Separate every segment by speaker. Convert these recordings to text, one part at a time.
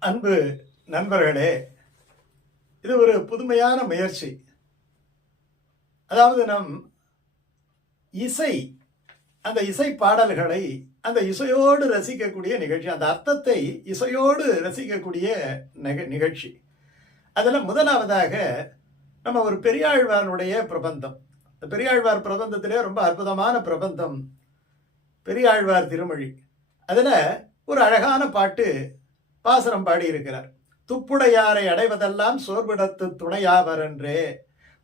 Speaker 1: அன்பு நண்பர்களே இது ஒரு புதுமையான முயற்சி. அதாவது நம் இசை அந்த இசை பாடல்களை அந்த இசையோடு ரசிக்கக்கூடிய நிகழ்ச்சி அந்த அர்த்தத்தை இசையோடு ரசிக்கக்கூடிய நிக- நிகழ்ச்சி. அதில் முதலாவதாக நம்ம ஒரு பெரியாழ்வாருடைய பிரபந்தம். இந்த பெரியாழ்வார் பிரபந்தத்திலே ரொம்ப அற்புதமான பிரபந்தம் பெரியாழ்வார் திருமொழி. அதில் ஒரு அழகான பாட்டு பாசுரம் பாடியிருக்கிறார். துப்புடையாரை அடைவதெல்லாம் சோர்விடத்து துணையாவர் என்றே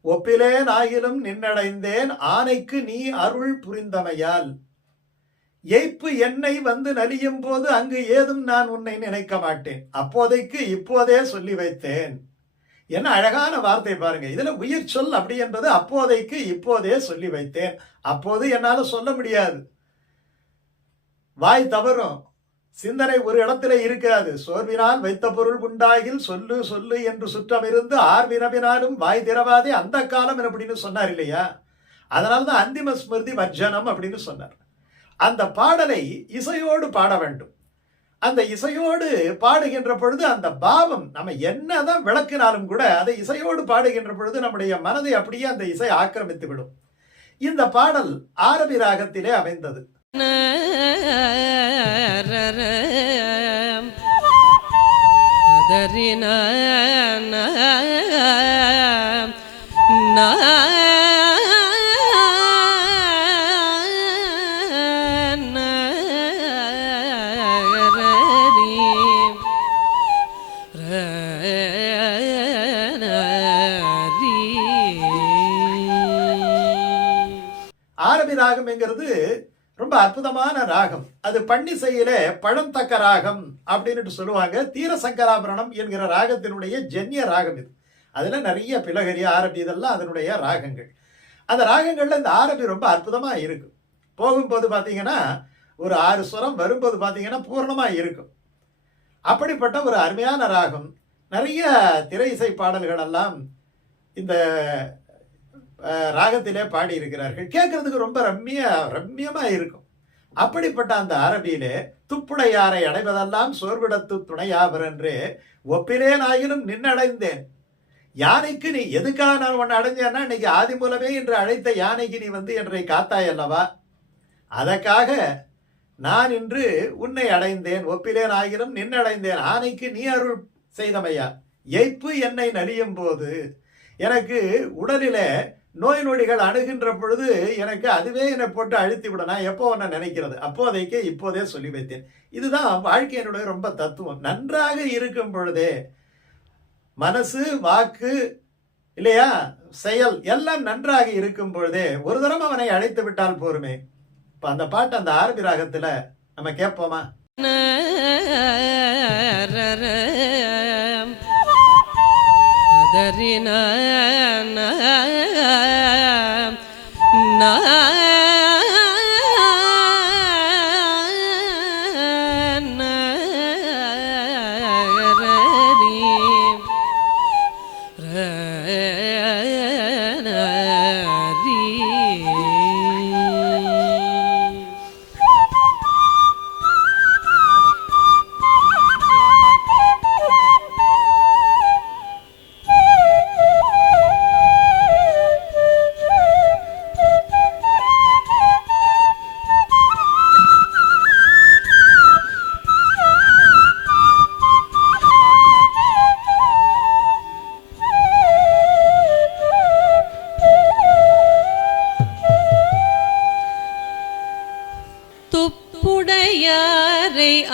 Speaker 1: ஒப்பிலேன் ஆகிலும் நின்னடைந்தேன் ஆனைக்கு நீ அருள் புரிந்தமையால். எய்ப்பு என்னை வந்து நலியும் போது அங்கு ஏதும் நான் உன்னை நினைக்க மாட்டேன். அப்போதைக்கு இப்போதே சொல்லி வைத்தேன். என்ன அழகான வார்த்தை பாருங்க. இதுல உயிர் சொல் அப்படி என்பது அப்போதைக்கு இப்போதே சொல்லி வைத்தேன். அப்போது என்னால சொல்ல முடியாது. வாய் தவறும். சிந்தனை ஒரு இடத்துல இருக்காது. சோர்வினால் வைத்த பொருள் உண்டாகில் சொல்லு சொல்லு என்று சுற்றமிருந்து ஆர் வினவினாலும் வாய் திறவாதே அந்த காலம் அப்படின்னு சொன்னார் இல்லையா? அதனால தான் அந்திம ஸ்மிருதி வர்ஜனம் அப்படின்னு சொன்னார். அந்த பாடலை இசையோடு பாட வேண்டும். அந்த இசையோடு பாடுகின்ற பொழுது அந்த பாவம் நம்ம என்னதான் விளக்கினாலும் கூட அதை இசையோடு பாடுகின்ற பொழுது நம்முடைய மனதை அப்படியே அந்த இசை ஆக்கிரமித்து விடும் இந்த பாடல் ஆரபி ராகத்திலே அமைந்தது.
Speaker 2: அதறின
Speaker 1: ஆரபி ராகம் என்கிறது ரொம்ப அற்புதமான ராகம். அது பன்னிசையிலே பழந்தக்க ராகம் அப்படின்னுட்டு சொல்லுவாங்க. தீரசங்கராபரணம் என்கிற ராகத்தினுடைய ஜென்ய ராகம் இது. அதில் நிறைய பிலகரி ஆரபி இதெல்லாம் அதனுடைய ராகங்கள். அந்த ராகங்களில் இந்த ஆரபி ரொம்ப அற்புதமாக இருக்கும். போகும்போது பார்த்தீங்கன்னா ஒரு ஆறு சுரம் வரும்போது பார்த்தீங்கன்னா பூர்ணமாக இருக்கும். அப்படிப்பட்ட ஒரு அருமையான ராகம். நிறைய திரை இசை பாடல்கள் எல்லாம் இந்த ராகத்திலே பாடி இருக்கிறார்கள் கேட்கறதுக்கு ரொம்ப ரம்மிய ரம்மியமா இருக்கும். அப்படிப்பட்ட அந்த அரபியிலே துப்புடையாரை அடைவதெல்லாம் சோர்விடத்து துணையாவர் என்று ஒப்பிலேன் ஆகிலும் நின்னடைந்தேன். யானைக்கு நீ எதுக்காக நான் உன்னை அடைஞ்சேன்னா இன்னைக்கு ஆதி மூலமே என்று அழைத்த யானைக்கு நீ வந்து என்னை காத்தாய் அல்லவா? அதற்காக நான் இன்று உன்னை அடைந்தேன். ஒப்பிலேன் ஆகிலும் நின்னடைந்தேன். ஆனைக்கு நீ அருள் செய்தமையா? எய்ப்பு என்னை நலியும் போது எனக்கு உடலிலே நோய் நொடிகள் அணுகின்ற பொழுது எனக்கு அதுவே என்னை போட்டு அழுத்தி விட நான் எப்போ ஒன்று நினைக்கிறது? அப்போதைக்கே இப்போதே சொல்லி வைத்தேன். இதுதான் வாழ்க்கையினுடைய ரொம்ப தத்துவம். நன்றாக இருக்கும் பொழுதே மனசு வாக்கு இல்லையா? செயல் எல்லாம் நன்றாக இருக்கும் பொழுதே ஒரு தரம் அவனை அழைத்து விட்டால் போருமே. இப்போ அந்த பாட்டு அந்த ஆரபி ராகத்தில் நம்ம கேட்போமா?
Speaker 2: ரீனா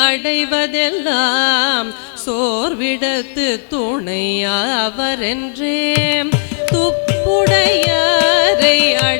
Speaker 2: அடைவதெல்லாம் சோர்விடத்து துணையாவரென்றே துப்புடையாரை அடை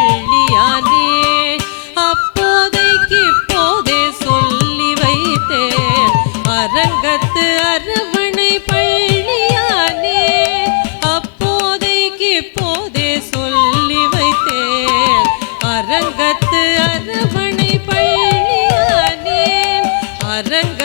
Speaker 2: ரங்க